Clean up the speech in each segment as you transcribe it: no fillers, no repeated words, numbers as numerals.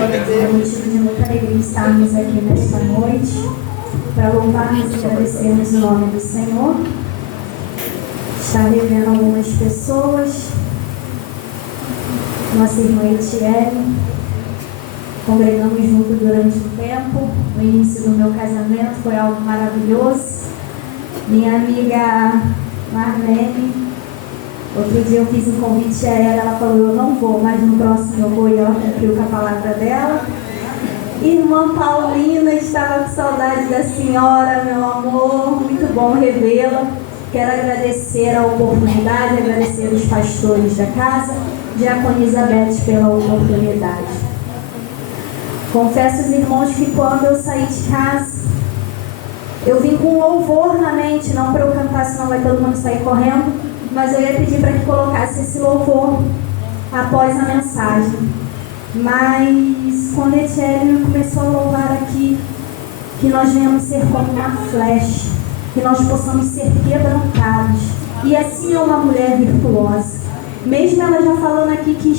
É motivo de muita alegria estarmos aqui nesta noite para louvarmos e agradecermos o nome do Senhor. Está revendo algumas pessoas. Nossa irmã Etienne, congregamos junto durante um tempo. O início do meu casamento foi algo maravilhoso. Minha amiga Marlene, outro dia eu fiz um convite a ela falou: eu não vou, mas no próximo eu vou, e ela cumpriu com a palavra dela. Irmã Paulina, estava com saudade da senhora, meu amor, muito bom revê-la. Quero agradecer a oportunidade, agradecer os pastores da casa, Diácono Elizabeth, pela oportunidade. Confesso aos irmãos que quando eu saí de casa, eu vim com louvor na mente, não para eu cantar, senão vai todo mundo sair correndo, mas eu ia pedir para que colocasse esse louvor após a mensagem. Mas quando a Etienne começou a louvar aqui, que nós venhamos ser como uma flecha, que nós possamos ser quebrantados. E assim é uma mulher virtuosa. Mesmo ela já falando aqui que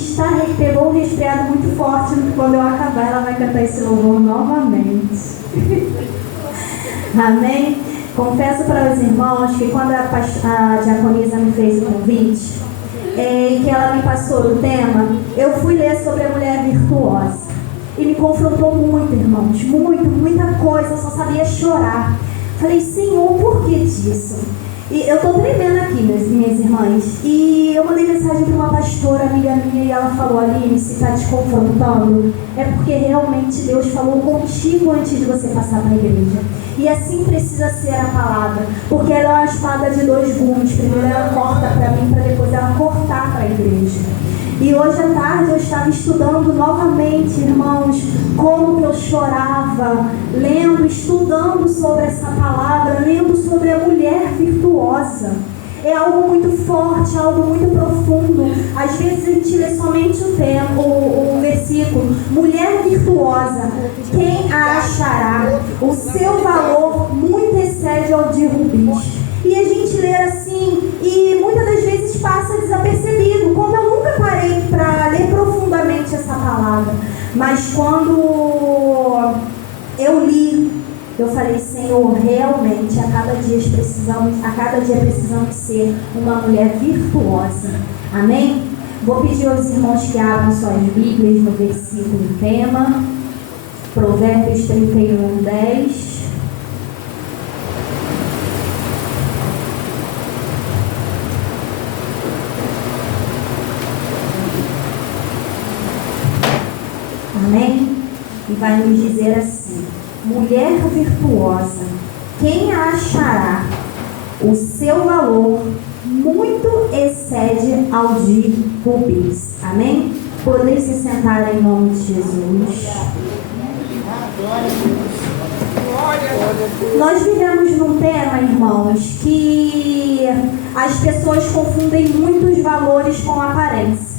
pegou um resfriado muito forte, quando eu acabar ela vai cantar esse louvor novamente. Amém? Confesso para os irmãos que quando a diaconisa me fez o convite, que ela me passou o tema, eu fui ler sobre a mulher virtuosa. E me confrontou muito, irmãos, muita coisa, eu só sabia chorar. Falei: Senhor, por que disso? E eu estou tremendo aqui, minhas irmãs. E eu mandei mensagem para uma pastora, amiga minha, e ela falou: Aline, se está te confrontando, é porque realmente Deus falou contigo antes de você passar para a igreja. E assim precisa ser a palavra, porque ela é uma espada de dois gumes. Primeiro ela corta para mim, para depois ela cortar para a igreja. E hoje à tarde eu estava estudando novamente, irmãos, como que eu chorava, lendo, estudando sobre essa palavra, lendo sobre a mulher virtuosa. É algo muito forte, algo muito profundo. Às vezes a gente lê somente o versículo: mulher virtuosa, quem a achará? O seu valor muito excede ao de rubis. E a gente lê assim, e muitas das vezes passa desapercebido, como eu nunca parei para ler profundamente essa palavra. Mas quando eu li, eu falei: Senhor, realmente a cada dia precisamos ser uma mulher virtuosa. Amém? Vou pedir aos irmãos que abram suas Bíblias no versículo tema, Provérbios 31, 10. Amém? E vai nos dizer assim: mulher virtuosa, quem a achará? O seu valor muito excede ao de rubis. Amém? Podem se sentar em nome de Jesus. Nós vivemos num tema, irmãos, que as pessoas confundem muitos valores com aparência.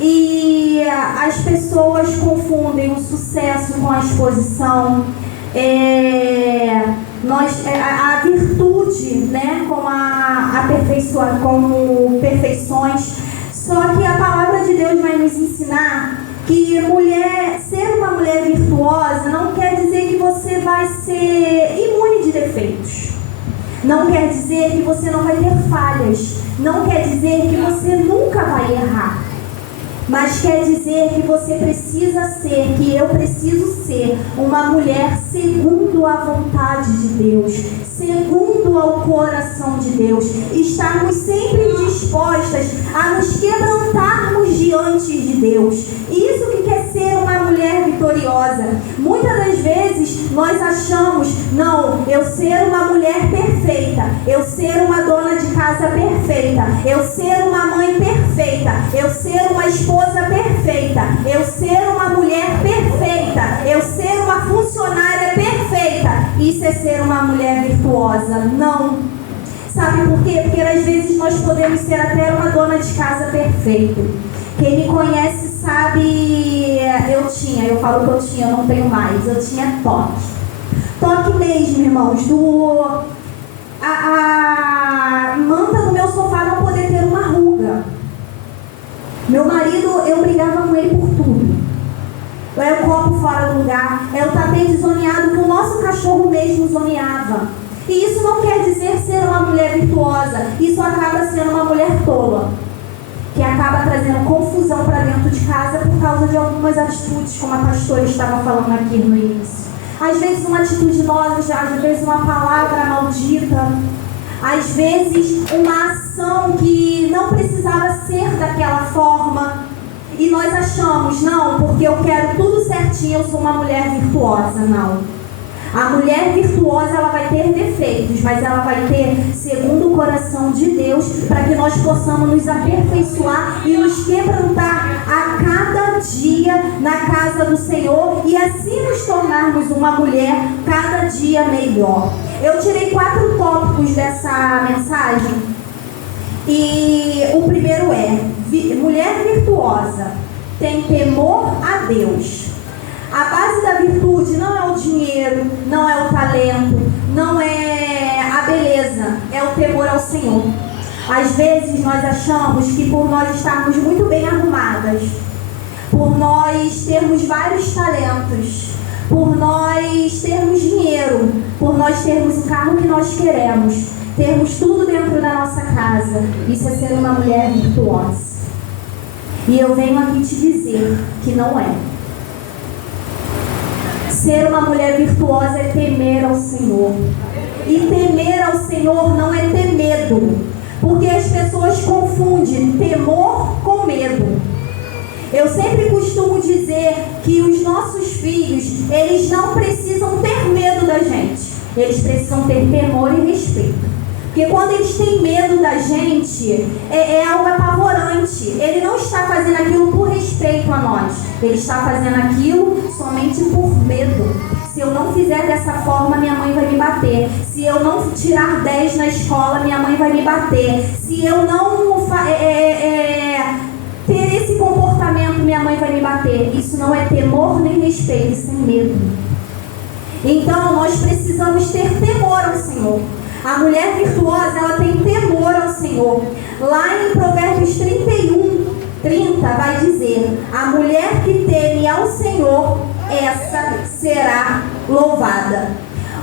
E as pessoas confundem o sucesso com a exposição, a virtude, né, como perfeições. Só que a palavra de Deus vai nos ensinar que ser uma mulher virtuosa não quer dizer que você vai ser imune de defeitos. Não quer dizer que você não vai ter falhas. Não quer dizer que você nunca vai errar. Mas quer dizer que você precisa ser, que eu preciso ser uma mulher segundo a vontade de Deus, segundo ao coração de Deus. Estarmos sempre dispostas a nos quebrantarmos diante de Deus. Isso que quer ser uma mulher vitoriosa. Muitas das vezes nós achamos: não, eu ser uma mulher perfeita, eu ser uma dona de casa perfeita, eu ser uma mãe perfeita, eu ser uma esposa perfeita, eu ser uma mulher perfeita, eu ser uma funcionária perfeita. Isso é ser uma mulher virtuosa? Não. Sabe por quê? Porque às vezes nós podemos ser até uma dona de casa perfeita. Quem me conhece sabe, eu falo que eu tinha, eu não tenho mais, eu tinha toque. Toque mesmo, irmãos, a manta do meu sofá não poder ter uma ruga. Meu marido, eu brigava com ele por tudo. é o copo fora do lugar, é o tapete zoneado que o nosso cachorro mesmo zoneava. E isso não quer dizer ser uma mulher virtuosa, isso acaba sendo uma mulher tola, que acaba trazendo confusão para dentro de casa por causa de algumas atitudes, como a pastora estava falando aqui no início. Às vezes uma atitude nossa, às vezes uma palavra maldita, às vezes uma ação que não precisava ser daquela forma. E nós achamos, não, porque eu quero tudo certinho, eu sou uma mulher virtuosa. Não. A mulher virtuosa, ela vai ter defeitos, mas ela vai ter segundo o coração de Deus, para que nós possamos nos aperfeiçoar e nos quebrantar a cada dia na casa do Senhor e assim nos tornarmos uma mulher cada dia melhor. Eu tirei 4 tópicos dessa mensagem e o primeiro é: mulher virtuosa tem temor a Deus. A base da virtude não é o dinheiro, não é o talento, não é a beleza, é o temor ao Senhor. Às vezes nós achamos que por nós estarmos muito bem arrumadas, por nós termos vários talentos, por nós termos dinheiro, por nós termos o carro que nós queremos, termos tudo dentro da nossa casa, isso é ser uma mulher virtuosa. E eu venho aqui te dizer que não é. Ser uma mulher virtuosa é temer ao Senhor. E temer ao Senhor não é ter medo, porque as pessoas confundem temor com medo. Eu sempre costumo dizer que os nossos filhos, eles não precisam ter medo da gente, eles precisam ter temor e respeito. Porque quando eles têm medo da gente, é algo apavorante. Ele não está fazendo aquilo por respeito a nós. Ele está fazendo aquilo somente por medo. Se eu não fizer dessa forma, minha mãe vai me bater. Se eu não tirar 10 na escola, minha mãe vai me bater. Se eu não ter esse comportamento, minha mãe vai me bater. Isso não é temor nem respeito, isso é medo. Então, nós precisamos ter temor ao Senhor. A mulher virtuosa, ela tem temor ao Senhor. Lá em Provérbios 31:30 vai dizer: a mulher que teme ao Senhor, essa será louvada.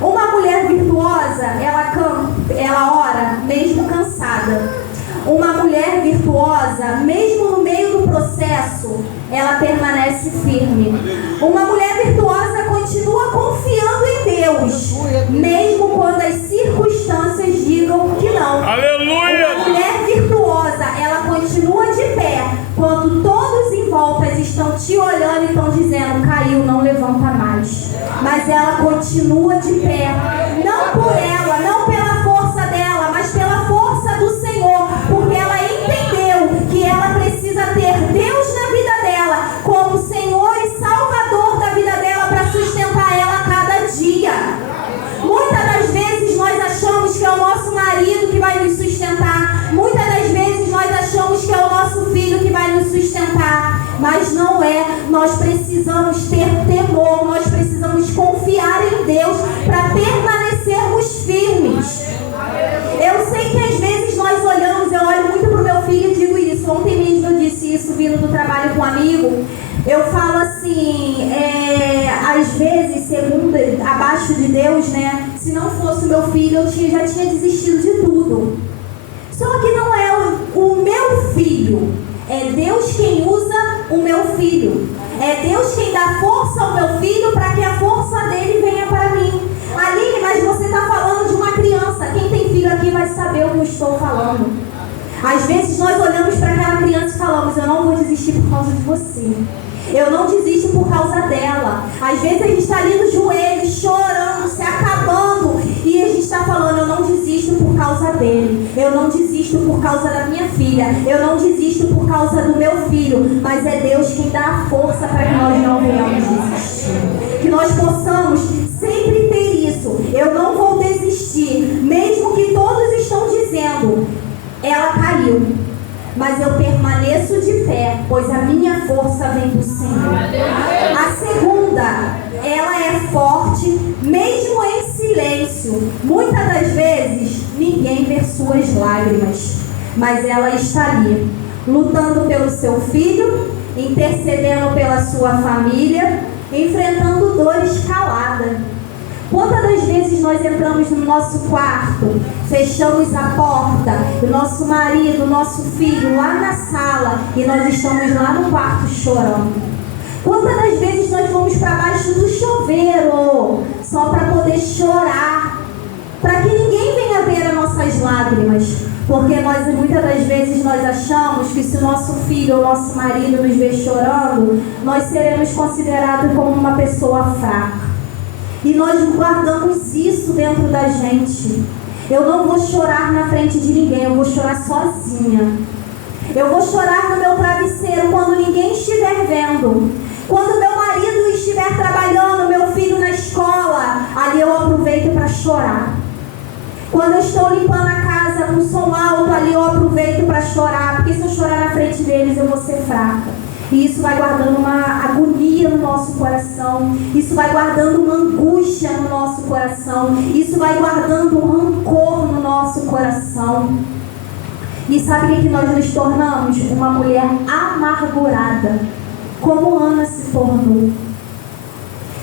Uma mulher virtuosa, ela ora mesmo cansada. Uma mulher virtuosa, mesmo no meio do processo, ela permanece firme. Uma mulher virtuosa continua confiando em Deus, mesmo quando as circunstâncias digam que não. Aleluia! Uma mulher virtuosa, ela continua de pé quando todos em volta estão te olhando e estão dizendo: caiu, não levanta mais. Mas ela continua de pé, não por ela, não pela força dela, mas pela força do Senhor, porque ela entendeu que ela precisa ter Deus na vida dela como Senhor e Salvador da vida dela para sustentar ela a cada dia. Muitas das vezes nós achamos que é o nosso marido que vai nos sustentar, muitas das vezes nós achamos que é o nosso filho que vai nos sustentar, mas não é. Nós precisamos ter temor, nós precisamos confiar em Deus para permanecermos firmes. Eu sei que às vezes nós olhamos, eu olho muito para o meu filho e digo isso. Ontem mesmo eu disse isso vindo do trabalho com um amigo. Eu falo assim, às vezes, segundo, abaixo de Deus, né? Se não fosse o meu filho, eu já tinha desistido de tudo. Só que não é o meu filho. É Deus quem usa o meu filho. É Deus quem dá força ao meu filho para que a força dele venha para mim. Aline, mas você está falando de uma criança. Quem tem filho aqui vai saber o que eu estou falando. Às vezes nós olhamos para aquela criança e falamos: eu não vou desistir por causa de você. Eu não desisto por causa dela. Às vezes a gente está ali no joelho, chorando, se acabando, e a gente está falando: eu não desisto por causa dele. Eu não desisto por causa da minha filha. Eu não desisto por causa do meu filho. Mas é Deus quem dá a força para que nós não venhamos desistir. Que nós possamos sempre ter isso. Eu não vou desistir, mesmo que todos estão dizendo: ela caiu, mas eu permaneço de pé, pois a minha força vem do Senhor. A segunda, ela é forte, mesmo em silêncio. Muitas das vezes, ninguém vê suas lágrimas, mas ela está ali, lutando pelo seu filho intercedendo pela sua família, enfrentando dores caladas. Quantas das vezes nós entramos no nosso quarto, fechamos a porta, o nosso marido, o nosso filho lá na sala, e nós estamos lá no quarto chorando? Quantas das vezes nós vamos para baixo do chuveiro só para poder chorar, para que ninguém venha ver as nossas lágrimas? Porque muitas das vezes nós achamos que se o nosso filho ou nosso marido nos ver chorando, nós seremos considerados como uma pessoa fraca. E nós guardamos isso dentro da gente. Eu não vou chorar na frente de ninguém, eu vou chorar sozinha. Eu vou chorar no meu travesseiro quando ninguém estiver vendo. Quando meu marido estiver trabalhando, meu filho na escola, ali eu aproveito para chorar. Quando eu estou limpando a casa com som alto, ali eu aproveito para chorar. Porque se eu chorar na frente deles, eu vou ser fraca. E isso vai guardando uma agonia no nosso coração. Isso vai guardando uma angústia no nosso coração. Isso vai guardando um rancor no nosso coração. E sabe o que nós nos tornamos? Uma mulher amargurada, como Ana se tornou.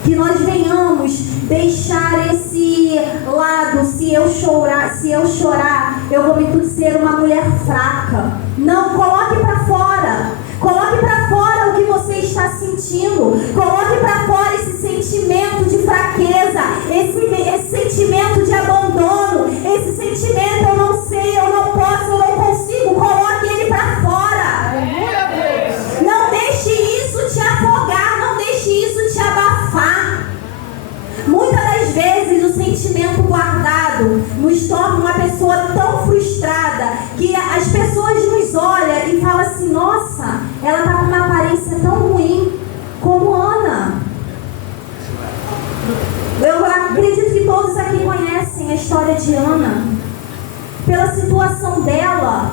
Que nós venhamos deixar esse lado, se eu chorar, eu vou ser uma mulher fraca. Não, coloque para fora. Coloque para fora o que você está sentindo. Coloque para fora esse sentimento de fraqueza, esse sentimento de abandono, esse sentimento eu não sei, eu não posso, eu não consigo. Coloque ele para fora. Não deixe isso te afogar, não deixe isso te abafar. Muitas das vezes o sentimento guardado nos torna uma pessoa tão frustrada que as pessoas nos olham e falam assim: nossa, ela está com uma aparência tão ruim como Ana. Eu acredito que todos aqui conhecem a história de Ana. Pela situação dela,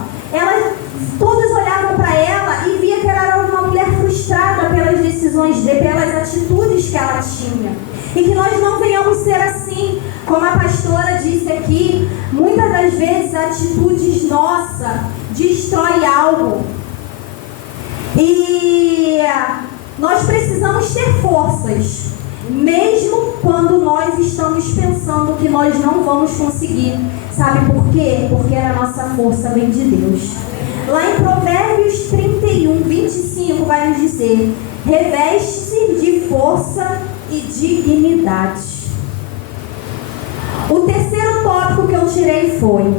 todos olhavam para ela e via que ela era uma mulher frustrada pelas decisões dela, pelas atitudes que ela tinha. E que nós não venhamos ser assim, como a pastora disse aqui, muitas das vezes atitudes nossas destrói algo. E nós precisamos ter forças, mesmo quando nós estamos pensando que nós não vamos conseguir. Sabe por quê? Porque a nossa força vem de Deus. Lá em Provérbios 31, 25 vai nos dizer: reveste-se de força e dignidade. O terceiro tópico que eu tirei foi: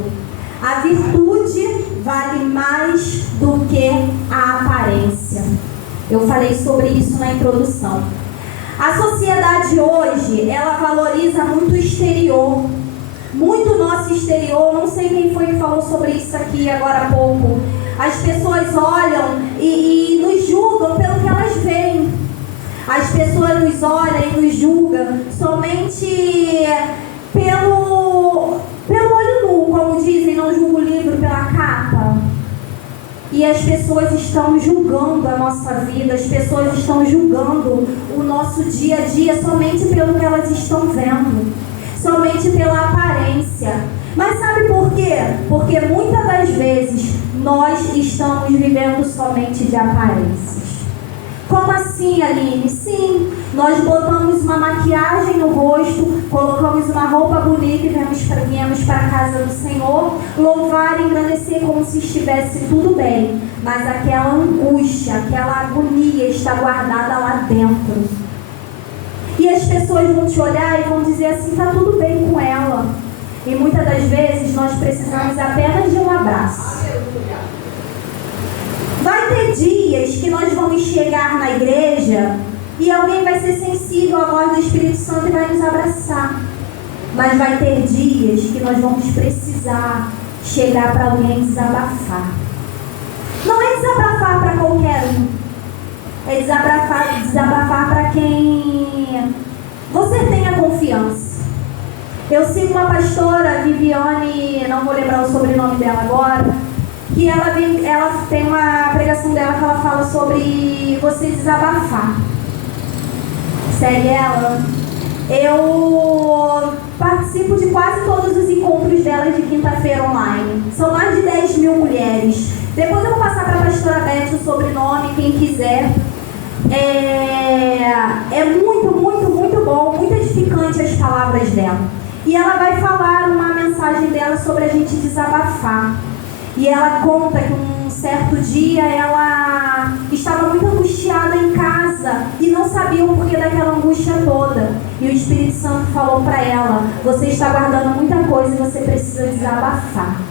a virtude vale mais do que a aparência. Eu falei sobre isso na introdução. A sociedade hoje, ela valoriza muito o exterior, muito o nosso exterior. Não sei quem foi que falou sobre isso aqui agora há pouco. As pessoas olham e nos julgam pelo que elas veem. As pessoas nos olham e nos julgam somente pelo olho nu, como dizem, não julga o livro pela capa. E as pessoas estão julgando a nossa vida, as pessoas estão julgando o nosso dia a dia somente pelo que elas estão vendo, somente pela aparência. Mas sabe por quê? Porque muitas das vezes nós estamos vivendo somente de aparências. Como assim, Aline? Sim, nós botamos uma maquiagem no rosto, colocamos uma roupa bonita e viemos para a casa do Senhor, louvar e engrandecer como se estivesse tudo bem. Mas aquela angústia, aquela agonia está guardada lá dentro. E as pessoas vão te olhar e vão dizer assim: está tudo bem com ela. E muitas das vezes nós precisamos apenas de um abraço. Vai ter dias que nós vamos chegar na igreja e alguém vai ser sensível à voz do Espírito Santo e vai nos abraçar. Mas vai ter dias que nós vamos precisar chegar para alguém desabafar. Não é desabafar para qualquer um. É desabafar para quem você tenha confiança. Eu sigo uma pastora, Viviane, não vou lembrar o sobrenome dela agora, que ela tem uma pregação dela que ela fala sobre você desabafar. Segue ela. Eu participo de quase todos os encontros dela de quinta-feira online. São mais de 10 mil mulheres Depois eu vou passar para a pastora Beth o sobrenome, quem quiser. É muito, muito, muito bom, muito edificante as palavras dela. E ela vai falar uma mensagem dela sobre a gente desabafar. E ela conta que um certo dia ela estava muito angustiada em casa e não sabia o porquê daquela angústia toda. E o Espírito Santo falou para ela: você está guardando muita coisa e você precisa desabafar.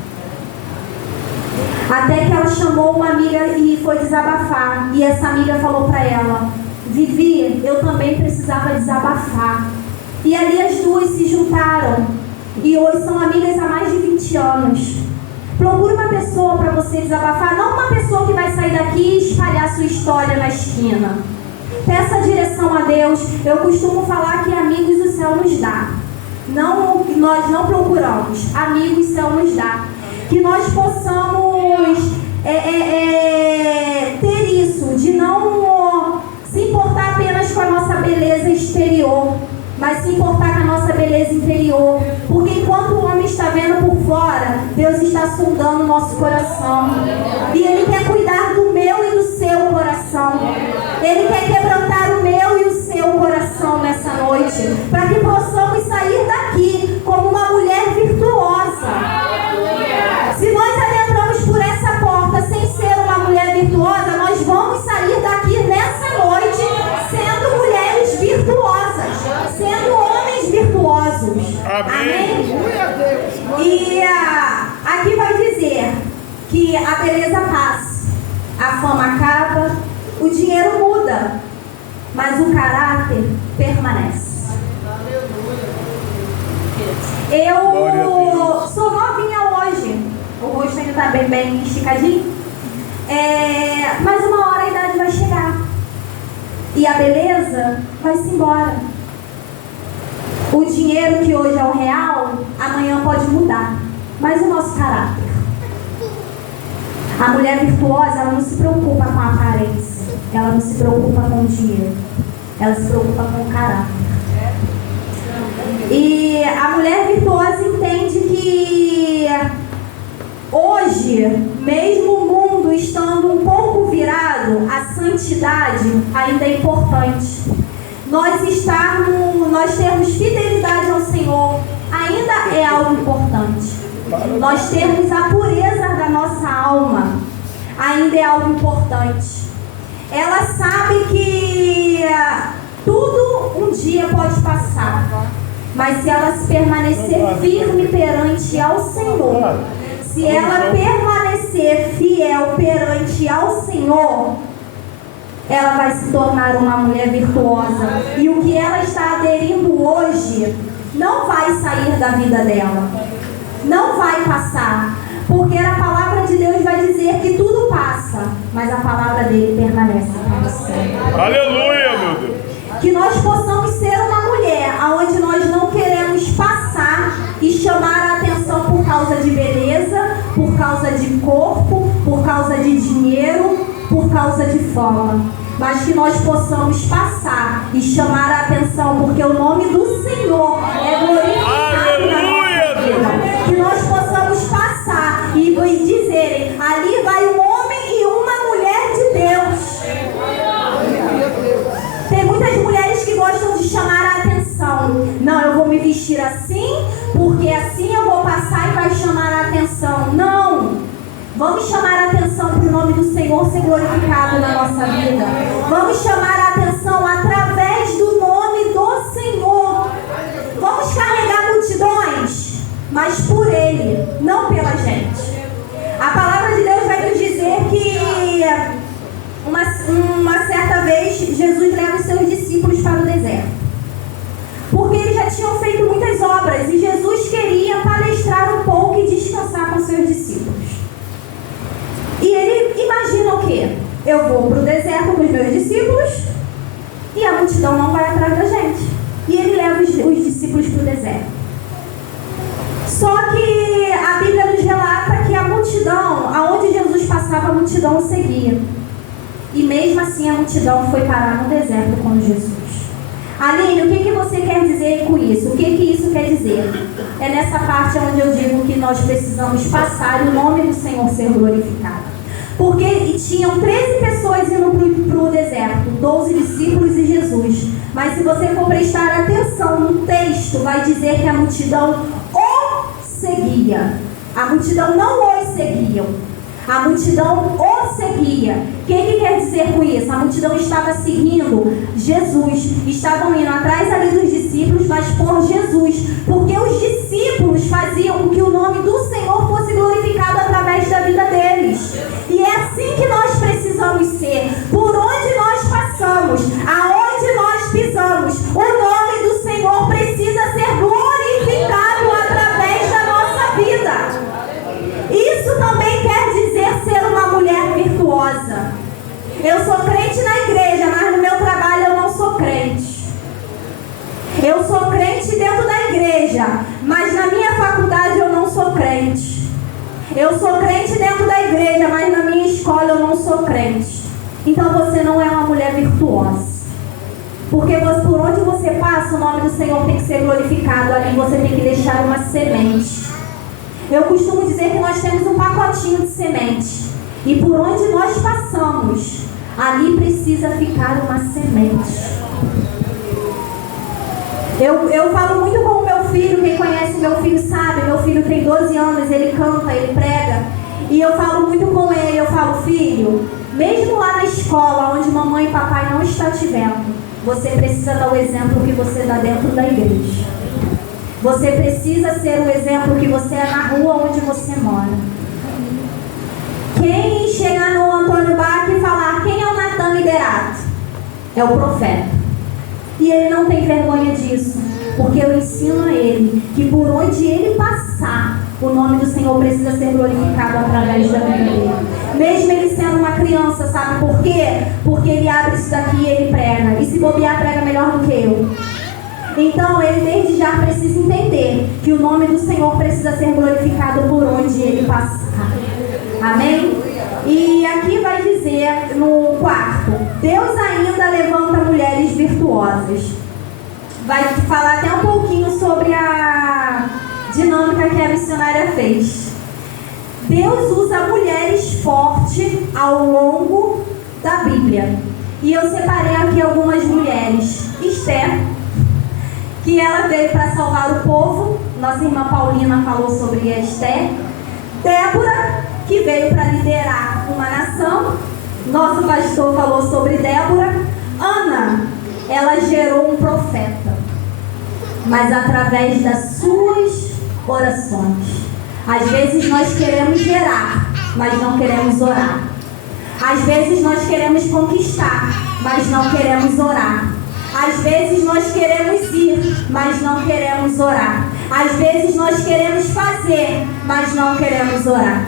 Até que ela chamou uma amiga e foi desabafar. E essa amiga falou para ela: Vivi, eu também precisava desabafar. E ali as duas se juntaram. E hoje são amigas há mais de 20 anos. Procure uma pessoa para você desabafar. Não uma pessoa que vai sair daqui e espalhar sua história na esquina. Peça direção a Deus. Eu costumo falar que amigos o céu nos dá. Nós não procuramos. Amigos o céu nos dá. Que nós possamos ter isso, de não se importar apenas com a nossa beleza exterior, mas se importar com a nossa beleza interior. Porque enquanto o homem está vendo por fora, Deus está sondando o nosso coração. E Ele quer cuidar do meu e do seu coração. Ele quer quebrantar o meu e o seu coração nessa noite, para que possamos sair daqui como uma mulher virtuosa. Se nós adentramos por essa porta sem ser uma mulher virtuosa, nós vamos sair daqui nessa noite sendo mulheres virtuosas, sendo homens virtuosos. Amém? E aqui vai dizer que a beleza passa, a fama acaba, o dinheiro muda, mas o caráter permanece. Eu sou novinha hoje. O rosto ainda está bem esticadinho. Mas uma hora a idade vai chegar. E a beleza vai-se embora. O dinheiro que hoje é o real, amanhã pode mudar. Mas o nosso caráter. A mulher virtuosa, ela não se preocupa com a aparência. Ela não se preocupa com o dinheiro. Ela se preocupa com o caráter. E a mulher virtuosa entende que hoje, mesmo o mundo estando um pouco virado, a santidade ainda é importante. Nós termos fidelidade ao Senhor ainda é algo importante. Nós termos a pureza da nossa alma ainda é algo importante. Ela sabe que tudo um dia pode passar, mas se ela se permanecer firme perante ao Senhor, se ela permanecer fiel perante ao Senhor, ela vai se tornar uma mulher virtuosa. E o que ela está aderindo hoje não vai sair da vida dela, não vai passar, porque a palavra de Deus vai dizer que tudo passa, mas a palavra dele permanece para sempre. Aleluia, meu Deus. Que nós possamos ser uma mulher onde nós não queremos passar e chamar a atenção por causa de beleza, por causa de corpo, por causa de dinheiro, por causa de fama. Mas que nós possamos passar e chamar a atenção, porque o nome do Senhor é glorificado na nossa vida. Que nós possamos passar e dizerem: ali vai um homem e uma mulher de Deus. Tem muitas mulheres que gostam de chamar a atenção. Não, eu vou me vestir assim, porque assim eu vou passar e vai chamar a atenção. Não! Vamos chamar a atenção para o nome do Senhor ser glorificado na nossa vida. Vamos chamar a atenção através do nome do Senhor. Vamos carregar multidões, mas por Ele, não pela gente. A palavra de Deus vai nos dizer que uma certa vez Jesus leva os seus discípulos para o deserto, porque eles já tinham feito muitas obras e Jesus queria palestrar um pouco e descansar com seus discípulos. E ele imagina o quê? Eu vou para o deserto com os meus discípulos e a multidão não vai atrás da gente. E ele leva os discípulos para o deserto. Só que a Bíblia nos relata que a multidão, aonde Jesus passava, a multidão o seguia. E mesmo assim a multidão foi parar no deserto com Jesus. Aline, o que você quer dizer com isso? O que isso quer dizer? É nessa parte onde eu digo que nós precisamos passar e o nome do Senhor ser glorificado. Porque tinham 13 pessoas indo para o deserto, 12 discípulos e Jesus. Mas se você for prestar atenção no texto, vai dizer que a multidão o seguia. A multidão não os seguiam. A multidão o seguia. O que quer dizer com isso? A multidão estava seguindo Jesus. Estavam indo atrás ali dos discípulos, mas por Jesus. Porque os discípulos faziam com que o nome do Senhor fosse glorificado através da vida deles. E é assim que nós precisamos ser. Por onde nós passamos, aonde nós pisamos, o nome do Senhor precisa ser glorificado através da nossa vida. Isso também quer dizer ser uma mulher virtuosa. Eu sou crente na igreja, mas no meu trabalho eu não sou crente. Eu sou crente dentro da igreja, mas na minha faculdade eu não sou crente. Eu sou crente dentro da igreja, mas na minha escola eu não sou crente. Então você não é uma mulher virtuosa. Porque por onde você passa, o nome do Senhor tem que ser glorificado. Ali você tem que deixar uma semente. Eu costumo dizer que nós temos um pacotinho de semente. E por onde nós passamos, ali precisa ficar uma semente. Eu falo muito com o meu filho, quem conhece meu filho sabe, meu filho tem 12 anos, ele canta, ele prega. E eu falo muito com ele, eu falo, filho, mesmo lá na escola, onde mamãe e papai não estão te vendo, você precisa dar o exemplo que você dá dentro da igreja. Você precisa ser o exemplo que você é na rua onde você mora. Quem chegar no Antônio Bach e falar quem é o Natan Liberato? É o profeta. E ele não tem vergonha disso, porque eu ensino a ele que por onde ele passar, o nome do Senhor precisa ser glorificado através da vida dele. Mesmo ele sendo uma criança, sabe por quê? Porque ele abre isso daqui e ele prega. E se bobear, prega melhor do que eu. Então ele desde já precisa entender que o nome do Senhor precisa ser glorificado por onde ele passar. Amém? E aqui vai dizer no quarto: Deus ainda levanta mulheres virtuosas. Vai falar até um pouquinho sobre a dinâmica que a missionária fez. Deus usa mulheres fortes ao longo da Bíblia. E eu separei aqui algumas mulheres. Esther, que ela veio para salvar o povo. Nossa irmã Paulina falou sobre a Esther. Débora, que veio para liderar uma nação. Nosso pastor falou sobre Débora. Ana, ela gerou um profeta, mas através das suas orações. Às vezes nós queremos gerar, mas não queremos orar. Às vezes nós queremos conquistar, mas não queremos orar. Às vezes nós queremos ir, mas não queremos orar. Às vezes nós queremos fazer, mas não queremos orar.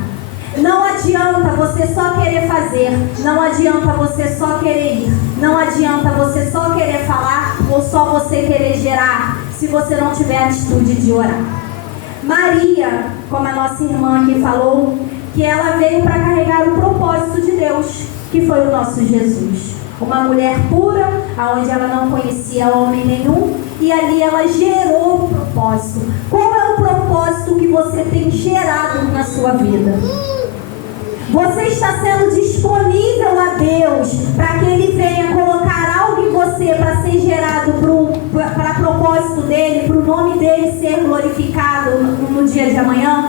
Não adianta você só querer fazer, não adianta você só querer ir, não adianta você só querer falar ou só você querer gerar, se você não tiver atitude de orar. Maria, como a nossa irmã aqui falou, que ela veio para carregar o propósito de Deus, que foi o nosso Jesus. Uma mulher pura, onde ela não conhecia homem nenhum, e ali ela gerou o propósito. Qual é o propósito que você tem gerado na sua vida? Você está sendo disponível a Deus para que Ele venha colocar algo em você para ser gerado para propósito dele, para o nome dele ser glorificado no dia de amanhã?